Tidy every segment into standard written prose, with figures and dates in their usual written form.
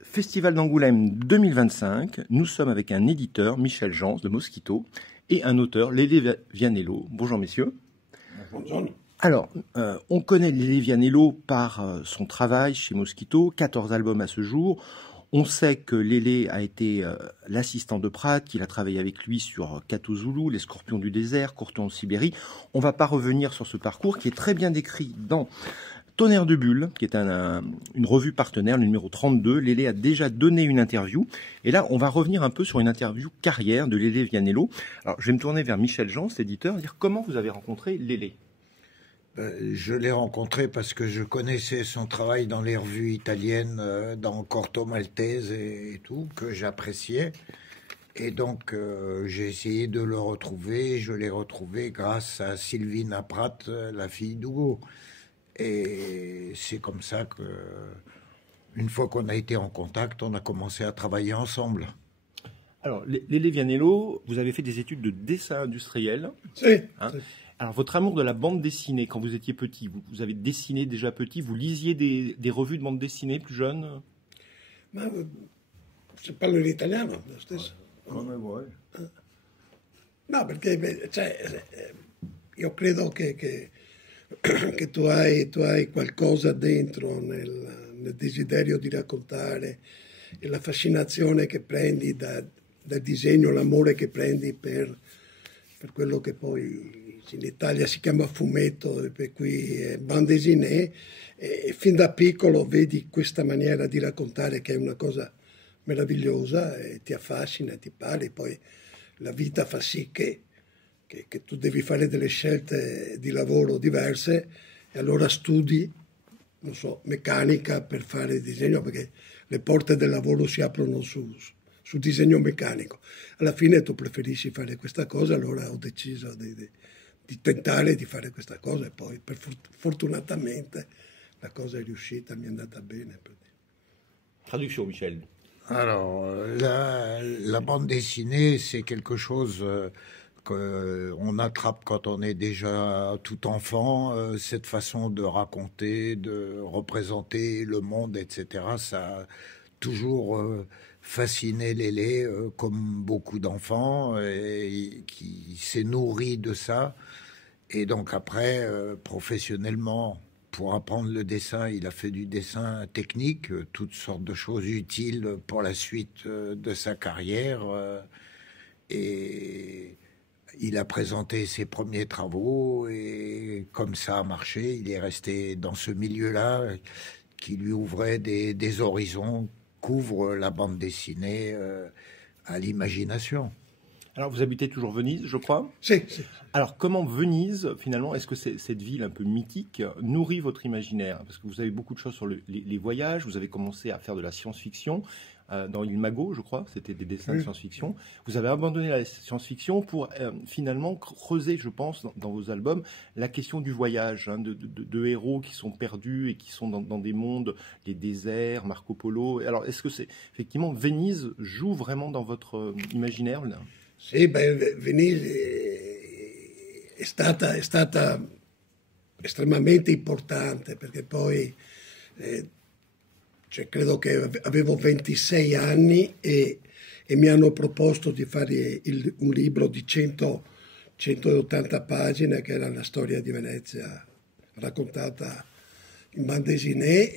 Festival d'Angoulême 2025, nous sommes avec un éditeur, Michel Jans de Mosquito, et un auteur, Lele Vianello. Bonjour messieurs. Bonjour. Alors, on connaît Lele Vianello par son travail chez Mosquito, 14 albums à ce jour. On sait que Lele a été l'assistant de Prat, qu'il a travaillé avec lui sur Kato Zulu, Les Scorpions du désert, Courton en Sibérie. On ne va pas revenir sur ce parcours qui est très bien décrit dans Tonnerre de Bulle, qui est une revue partenaire, le numéro 32. Lele a déjà donné une interview. Et là, on va revenir un peu sur une interview carrière de Lele Vianello. Alors, je vais me tourner vers Michel Jans, l'éditeur, dire comment vous avez rencontré Lele. Je l'ai rencontré parce que je connaissais son travail dans les revues italiennes, dans Corto Maltese et tout, que j'appréciais. Et donc, j'ai essayé de le retrouver. Je l'ai retrouvé grâce à Sylvina Pratt, la fille d'Hugo. Et c'est comme ça que, une fois qu'on a été en contact, on a commencé à travailler ensemble. Alors, Lele Vianello, vous avez fait des études de dessin industriel. Si. Hein. Alors, votre amour de la bande dessinée, quand vous étiez petit, vous avez dessiné déjà petit, vous lisiez des revues de bande dessinée plus jeunes? Ma se parlo in italiano, lo stesso. Come vuoi. No, perché cioè, io credo che tu hai qualcosa dentro nel desiderio di raccontare e la fascinazione che prendi dal disegno, l'amore che prendi per quello che poi in Italia si chiama fumetto, e per cui è bande dessinée, e fin da piccolo vedi questa maniera di raccontare che è una cosa meravigliosa e ti affascina, ti parli, poi la vita fa sì che tu devi fare delle scelte di lavoro diverse e allora studi, non so, meccanica per fare il disegno, perché le porte del lavoro si aprono su disegno meccanico. Alla fine tu preferisci fare questa cosa, allora ho deciso di tentare di fare questa cosa e poi fortunatamente la cosa è riuscita, mi è andata bene. Traduction, Michel. Alors, la bande dessinée, c'est quelque chose qu'on attrape quand on est déjà tout enfant. Cette façon de raconter, de représenter le monde, etc., ça a toujours fasciné Lele, comme beaucoup d'enfants, qui s'est nourri de ça. Et donc après, professionnellement, pour apprendre le dessin, il a fait du dessin technique, toutes sortes de choses utiles pour la suite de sa carrière. Et il a présenté ses premiers travaux et comme ça a marché, il est resté dans ce milieu-là qui lui ouvrait des horizons, qu'ouvre la bande dessinée à l'imagination. Alors, vous habitez toujours Venise, je crois? Si. Alors, comment Venise, finalement, est-ce que cette ville un peu mythique nourrit votre imaginaire? Parce que vous avez beaucoup de choses sur les voyages, vous avez commencé à faire de la science-fiction, dans Il Mago, je crois, c'était des dessins de science-fiction. Vous avez abandonné la science-fiction pour finalement creuser, je pense, dans vos albums, la question du voyage, hein, de héros qui sont perdus et qui sont dans des mondes, les déserts, Marco Polo. Alors, est-ce que c'est effectivement Venise joue vraiment dans votre imaginaire là? Sì, Venise è stata estremamente importante perché poi cioè credo che avevo 26 anni e mi hanno proposto di fare un libro di 180 pagine che era la storia di Venezia raccontata in bande dessinée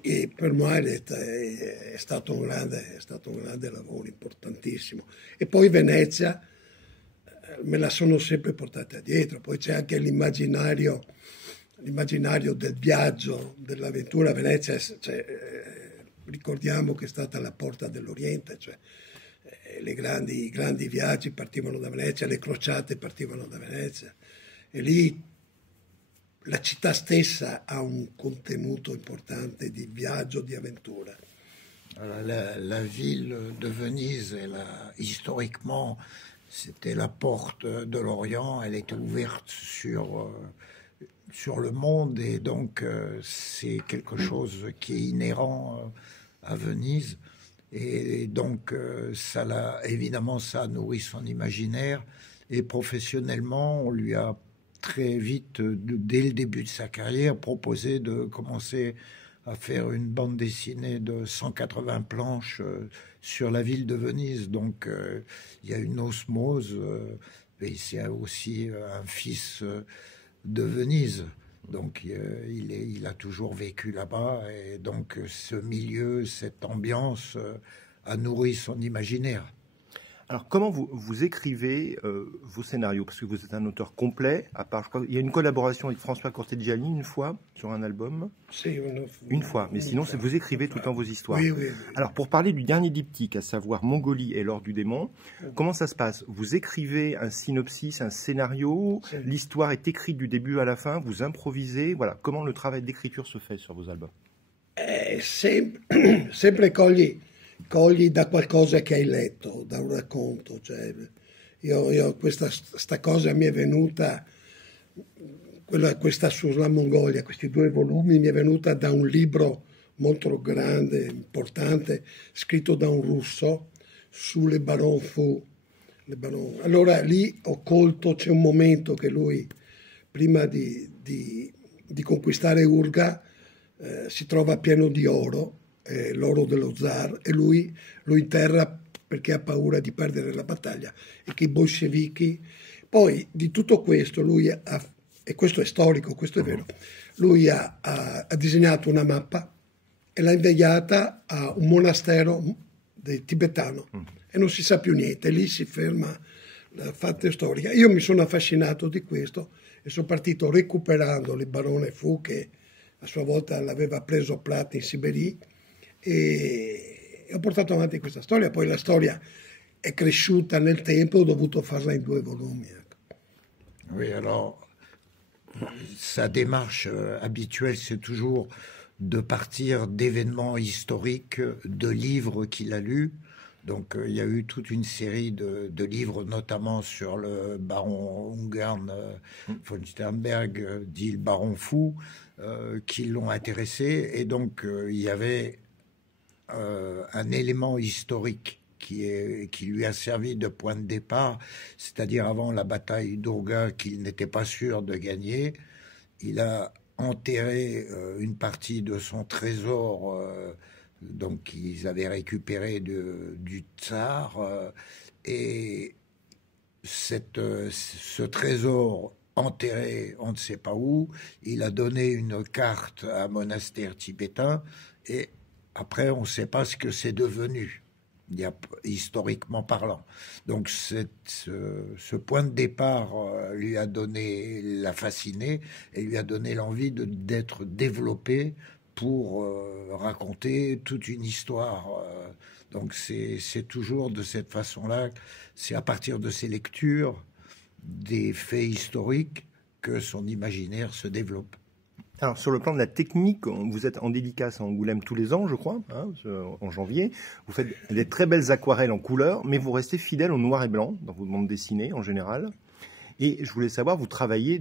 e per me è stato un grande lavoro, importantissimo. E poi Venezia me la sono sempre portata dietro, poi c'è anche l'immaginario del viaggio, dell'avventura. Venezia, cioè, ricordiamo che è stata la porta dell'Oriente, cioè i grandi viaggi partivano da Venezia, le crociate partivano da Venezia e lì la città stessa ha un contenuto importante di viaggio, di avventura. La ville de Venise, historiquement, c'était la porte de l'Orient, elle était ouverte sur le monde et donc c'est quelque chose qui est inhérent à Venise. Et donc évidemment, ça nourrit son imaginaire et professionnellement, on lui a très vite, dès le début de sa carrière, proposé de commencer à faire une bande dessinée de 180 planches sur la ville de Venise. Donc il y a une osmose, et c'est aussi un fils de Venise. Donc il a toujours vécu là-bas, et donc ce milieu, cette ambiance a nourri son imaginaire. Alors, comment vous écrivez vos scénarios? Parce que vous êtes un auteur complet, à part, je crois, il y a une collaboration avec François Corteggiani une fois sur un album. C'est une fois, mais sinon, vous écrivez tout le temps vos histoires. Oui, oui, oui. Alors, pour parler du dernier diptyque, à savoir Mongolie et l'or du démon, comment ça se passe? Vous écrivez un synopsis, un scénario, l'histoire est écrite du début à la fin, vous improvisez, voilà. Comment le travail d'écriture se fait sur vos albums? Sempre cogli da qualcosa che hai letto, da un racconto. Cioè, io questa cosa mi è venuta, questa sulla Mongolia, questi 2 volumi, mi è venuta da un libro molto grande, importante, scritto da un russo sulle Baron Fu. Allora lì ho colto, c'è un momento che lui, prima di conquistare Urga, si trova pieno di oro, l'oro dello zar, e lui lo interra perché ha paura di perdere la battaglia, e che i bolscevichi... Poi di tutto questo lui ha, e questo è storico, questo è vero, lui ha disegnato una mappa e l'ha inviata a un monastero tibetano, e non si sa più niente, lì si ferma la fatta storica. Io mi sono affascinato di questo e sono partito recuperando il barone Fu, che a sua volta l'aveva preso Platt in Siberia, e ho portato avanti questa storia. Poi la storia è cresciuta nel tempo, ho dovuto farla in 2 volumi. Oui, alors sa démarche habituelle, c'est toujours de partir d'événements historiques, de livres qu'il a lus. Donc il y a eu toute une série de livres, notamment sur le baron Ungern von Sternberg, dit le baron fou, qui l'ont intéressé. Et donc il y avait un élément historique qui lui a servi de point de départ, c'est-à-dire avant la bataille d'Urga qu'il n'était pas sûr de gagner. Il a enterré une partie de son trésor donc qu'ils avaient récupéré du tsar, et ce trésor enterré on ne sait pas où, il a donné une carte à un monastère tibétain, et après on ne sait pas ce que c'est devenu, historiquement parlant. Donc ce point de départ lui a donné, l'a fasciné, et lui a donné l'envie d'être développé pour raconter toute une histoire. Donc c'est toujours de cette façon-là, c'est à partir de ces lectures, des faits historiques, que son imaginaire se développe. Alors, sur le plan de la technique, vous êtes en dédicace à Angoulême tous les ans, je crois, hein, en janvier. Vous faites des très belles aquarelles en couleur, mais vous restez fidèle au noir et blanc dans vos bandes dessinées en général. Et je voulais savoir, vous travaillez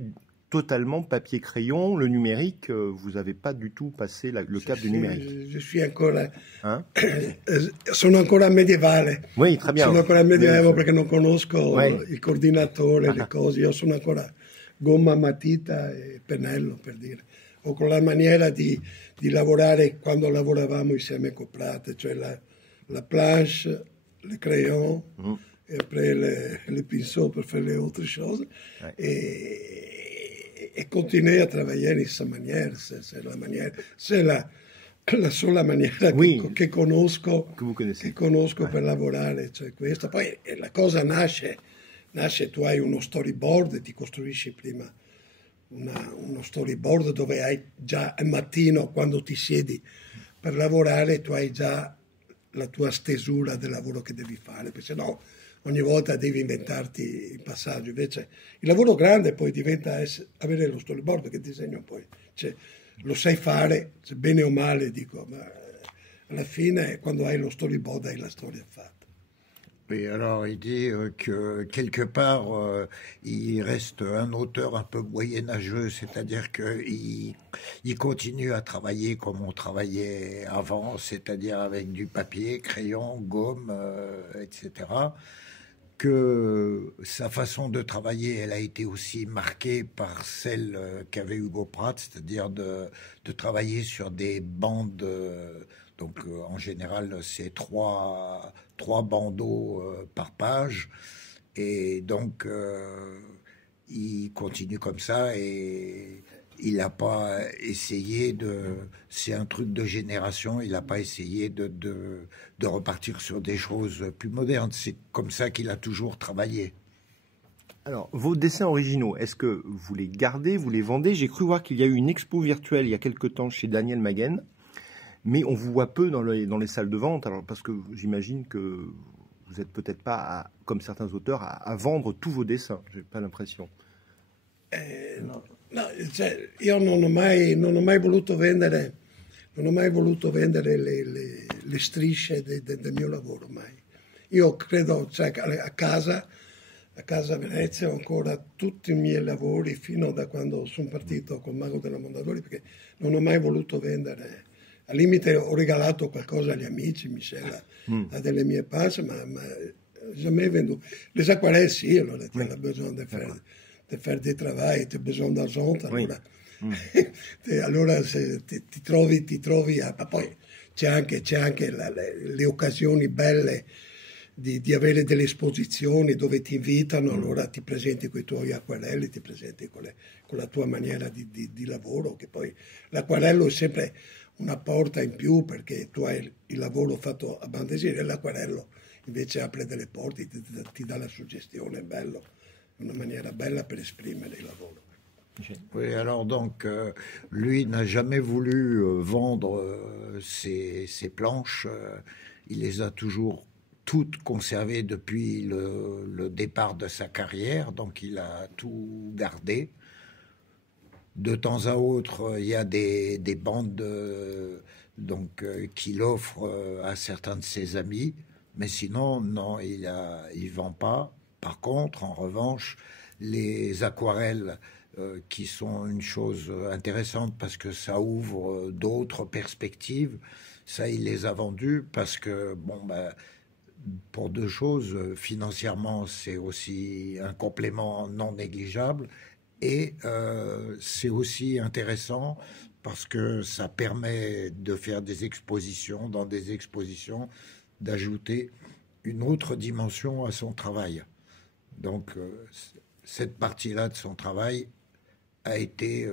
totalement papier-crayon, le numérique, vous n'avez pas du tout passé le cap du numérique. Je suis ancora... sono ancora medievale. Oui, très bien. Sono ancora medievale perché non conosco il coordinatore, le cose. Io sono ancora gomma, matita e pennello, per dire. O con la maniera di lavorare quando lavoravamo insieme con Pratt, cioè la planche, le crayons, et après le pinceau per faire les autres choses. E continuer a travailler in questa maniera, c'est la sola maniera che conosco, per lavorare, cioè questa. Poi la cosa nasce, tu hai uno storyboard, ti costruisci prima uno storyboard dove hai già al mattino, quando ti siedi per lavorare, tu hai già la tua stesura del lavoro che devi fare, perché sennò ogni volta devi inventarti il passaggio. Invece il lavoro grande poi diventa avere lo storyboard, che disegno poi, cioè, lo sai fare, bene o male, dico, ma alla fine quando hai lo storyboard hai la storia fatta. Oui, alors il dit que quelque part, il reste un auteur un peu moyenâgeux, c'est-à-dire qu'il continue à travailler comme on travaillait avant, c'est-à-dire avec du papier, crayon, gomme, etc. que sa façon de travailler, elle a été aussi marquée par celle qu'avait Hugo Pratt, c'est-à-dire de travailler sur des bandes. Donc, en général, c'est trois bandeaux par page. Et donc, il continue comme ça et il n'a pas essayé de... C'est un truc de génération, il n'a pas essayé de repartir sur des choses plus modernes. C'est comme ça qu'il a toujours travaillé. Alors, vos dessins originaux, est-ce que vous les gardez, vous les vendez? J'ai cru voir qu'il y a eu une expo virtuelle il y a quelque temps chez Daniel Maguen, mais on vous voit peu dans les salles de vente, alors parce que j'imagine que vous n'êtes peut-être pas, comme certains auteurs, à vendre tous vos dessins. J'ai pas l'impression. No, cioè, io non ho mai voluto vendere, le strisce del mio lavoro, mai. Io credo, cioè, a casa a Venezia ho ancora tutti i miei lavori fino da quando sono partito col Mago della Mondadori, perché non ho mai voluto vendere. Al limite ho regalato qualcosa agli amici, Michela, a delle mie passe, ma jamais venduto. Les aquarelles, sì, allora tu hai bisogno di fare dei travail, tu hai bisogno d'argent, allora, allora se ti trovi a... Ma poi c'è anche le occasioni belle di avere delle esposizioni dove ti invitano, allora ti presenti con i tuoi acquarelli, ti presenti con la tua maniera di lavoro, che poi l'acquarello è sempre una porta in più perché tu hai il lavoro fatto a bandesire e l'acquarello invece apre delle porte, ti dà la suggestione, è bello, una maniera bella per esprimere il lavoro. Oui, alors donc, lui n'a jamais voulu vendre ses planches, il les a toujours toutes conservées depuis le départ de sa carrière, donc il a tout gardé. De temps à autre, il y a des bandes qu'il offre à certains de ses amis, mais sinon, non, il vend pas. Par contre, en revanche, les aquarelles qui sont une chose intéressante parce que ça ouvre d'autres perspectives, ça, il les a vendues parce que, bon, ben, pour deux choses, financièrement, c'est aussi un complément non négligeable. Et c'est aussi intéressant parce que ça permet de faire des expositions, dans des expositions, d'ajouter une autre dimension à son travail. Donc, cette partie-là de son travail a été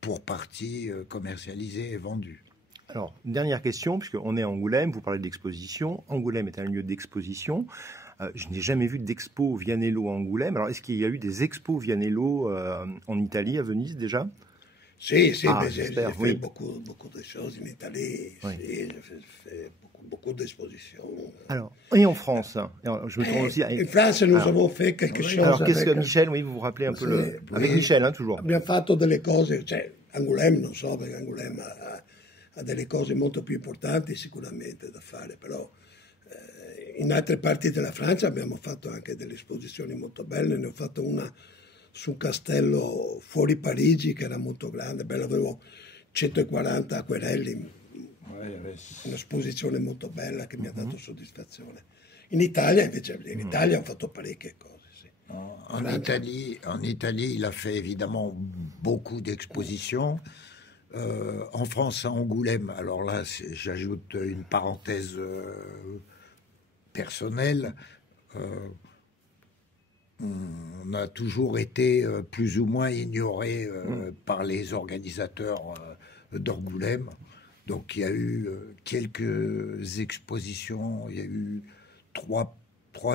pour partie commercialisée et vendue. Alors, dernière question, puisqu'on est à Angoulême, vous parlez d'exposition. Angoulême est un lieu d'exposition. Je n'ai jamais vu d'expo Vianello à Angoulême. Alors, est-ce qu'il y a eu des expos Vianello en Italie, à Venise, déjà? Sì, j'ai fait beaucoup de choses en Italie. Oui. J'ai fait beaucoup d'expositions. Alors, et en France? Alors, je me tourne aussi. En France, nous avons fait quelque chose. Alors, qu'est-ce que Michel, oui, vous vous rappelez un peu avec Michel, hein, toujours. Abbiamo fatto delle cose, cioè, Angoulême, non so, perché Angoulême ha delle cose molto più importanti sicuramente da fare, però in altre parti della Francia abbiamo fatto anche delle esposizioni molto belle, ne ho fatto una su un castello fuori Parigi che era molto grande, bello, avevo 140 acquerelli, un'esposizione molto bella che mi ha dato soddisfazione. In Italia invece, ho fatto parecchie cose. Sì. En Italie, il a fait évidemment beaucoup d'expositions. En France, à Angoulême, alors là, j'ajoute une parenthèse personnelle. On a toujours été plus ou moins ignoré par les organisateurs d'Angoulême. Donc il y a eu quelques expositions, il y a eu trois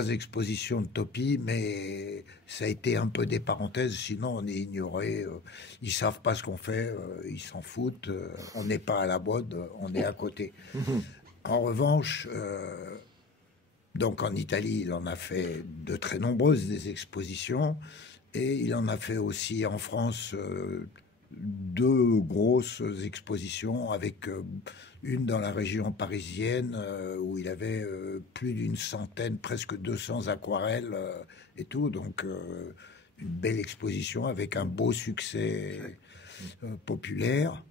expositions de Topi, mais ça a été un peu des parenthèses, sinon on est ignoré. Ils savent pas ce qu'on fait, ils s'en foutent, on n'est pas à la mode, on est à côté. En revanche, donc en Italie, il en a fait de très nombreuses des expositions, et il en a fait aussi en France deux grosses expositions, avec une dans la région parisienne où il avait plus d'une centaine, presque 200 aquarelles et tout, donc une belle exposition avec un beau succès populaire.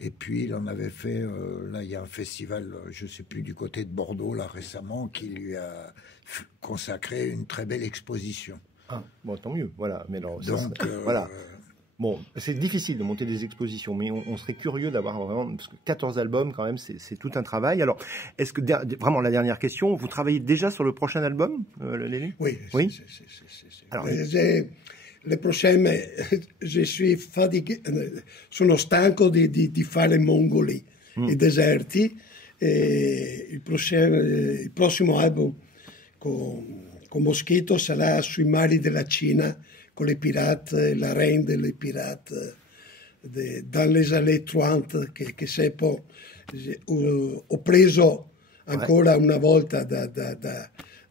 Et puis il en avait fait, là il y a un festival, je ne sais plus, du côté de Bordeaux, là récemment, qui lui a consacré une très belle exposition. Ah, bon, tant mieux, voilà. Mais alors, donc, voilà. Bon, c'est difficile de monter des expositions, mais on serait curieux d'avoir vraiment, parce que 14 albums quand même, c'est tout un travail. Alors, est-ce que, vraiment la dernière question, vous travaillez déjà sur le prochain album, Lélé? Oui. Alors, le prochaine, je suis fatigué, sono stanco di fare mongoli e deserti. Il prossimo album con Mosquito sarà sui mari della Cina, con les pirates, la reine des pirates, dans les années 30, che Seppo ho preso ancora una volta da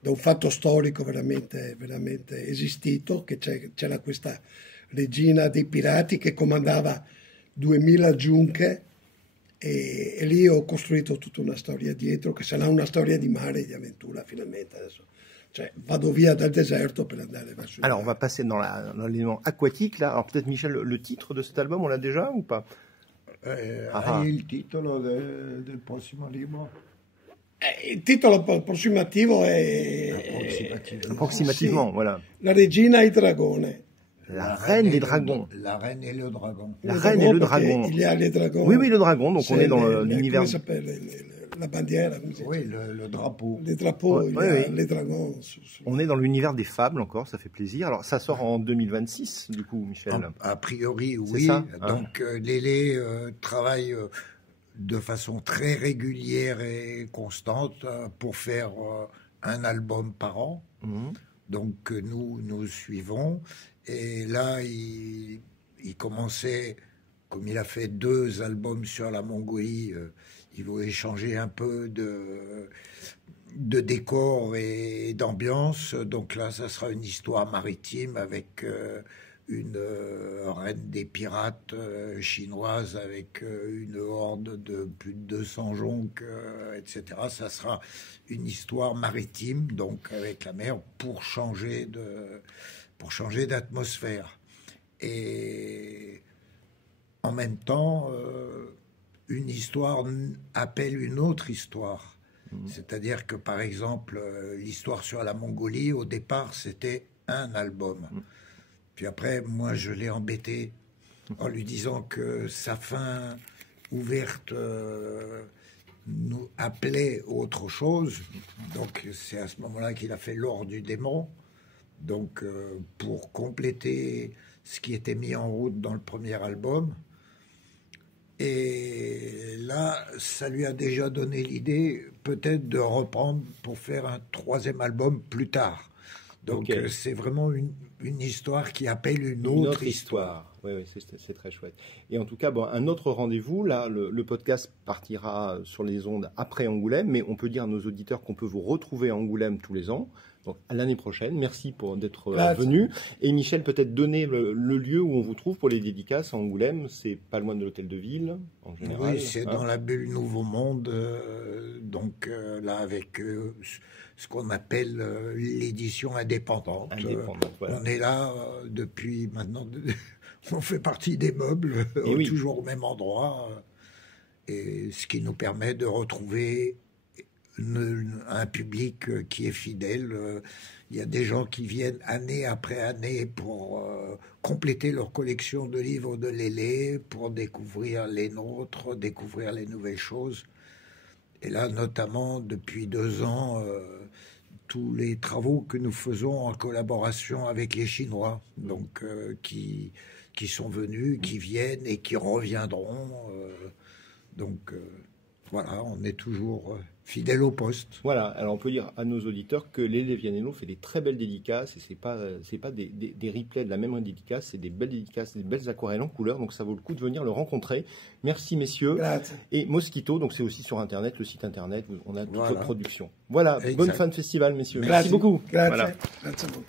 un fatto storico veramente esistito, che c'era questa regina dei pirati che comandava 2000 giunche, e lì ho costruito tutta una storia dietro, che sarà una storia di mare e di avventura finalmente adesso. Cioè, vado via dal déserto per andare verso. Alors, on va passer dans l'élément aquatique, là. Alors, peut-être, Michel, le titre de cet album, on l'a déjà ou pas? Hai il titolo del prossimo libro? Il titolo approssimativo è... Approximativement, sì, voilà. La regina e il dragone. La reine des dragons. La reine et le dragon. La reine et le dragon. Il y a les dragons. Oui, le dragon, donc on est dans l'univers... Comment s'appelle la bandiera? Oui, le drapeau. Les drapeaux, les dragons. On est dans l'univers des fables encore, ça fait plaisir. Alors, ça sort en 2026, du coup, Michel? A priori, oui. Ça, donc, Lélé travaille de façon très régulière et constante pour faire un album par an. Donc, nous suivons. Et là, il commençait, comme il a fait 2 albums sur la Mongolie, il voulait changer un peu de décor et d'ambiance. Donc là, ça sera une histoire maritime avec une reine des pirates chinoise avec une horde de plus de 200 jonques, etc. Ça sera une histoire maritime, donc avec la mer, pour changer d'atmosphère. Et en même temps, une histoire appelle une autre histoire. C'est-à-dire que, par exemple, l'histoire sur la Mongolie, au départ, c'était un album. Puis après, moi, je l'ai embêté en lui disant que sa fin ouverte nous appelait autre chose. Donc, c'est à ce moment-là qu'il a fait l'or du démon. Donc, pour compléter ce qui était mis en route dans le premier album. Et là, ça lui a déjà donné l'idée peut-être de reprendre pour faire un 3e album plus tard. Donc, c'est vraiment une histoire qui appelle une autre histoire. Oui, c'est très chouette. Et en tout cas, bon, un autre rendez-vous, là, le podcast partira sur les ondes après Angoulême, mais on peut dire à nos auditeurs qu'on peut vous retrouver à Angoulême tous les ans. Donc, à l'année prochaine. Merci d'être venu. Et Michel, peut-être donner le lieu où on vous trouve pour les dédicaces à Angoulême. C'est pas loin de l'hôtel de ville, en général. Oui, c'est dans la bulle Nouveau Monde. Donc, là, avec ce qu'on appelle l'édition indépendante. Voilà. On est là depuis maintenant. On fait partie des meubles, toujours au même endroit. Et ce qui nous permet de retrouver un public qui est fidèle. Il y a des gens qui viennent année après année pour compléter leur collection de livres de Lélé, pour découvrir les nôtres, découvrir les nouvelles choses. Et là, notamment, depuis 2 ans, tous les travaux que nous faisons en collaboration avec les Chinois, donc qui sont venus, qui viennent et qui reviendront. Voilà, on est toujours fidèle au poste. Voilà, alors on peut dire à nos auditeurs que Lélé Vianello fait des très belles dédicaces, et c'est pas des replays de la même dédicace, c'est des belles dédicaces, des belles aquarelles en couleur, donc ça vaut le coup de venir le rencontrer. Merci messieurs. Grazie. Et Mosquito, donc c'est aussi sur internet, le site internet, on a toute votre production. Voilà, bonne fin de festival messieurs. Merci beaucoup. Grazie. Voilà. Grazie a voi.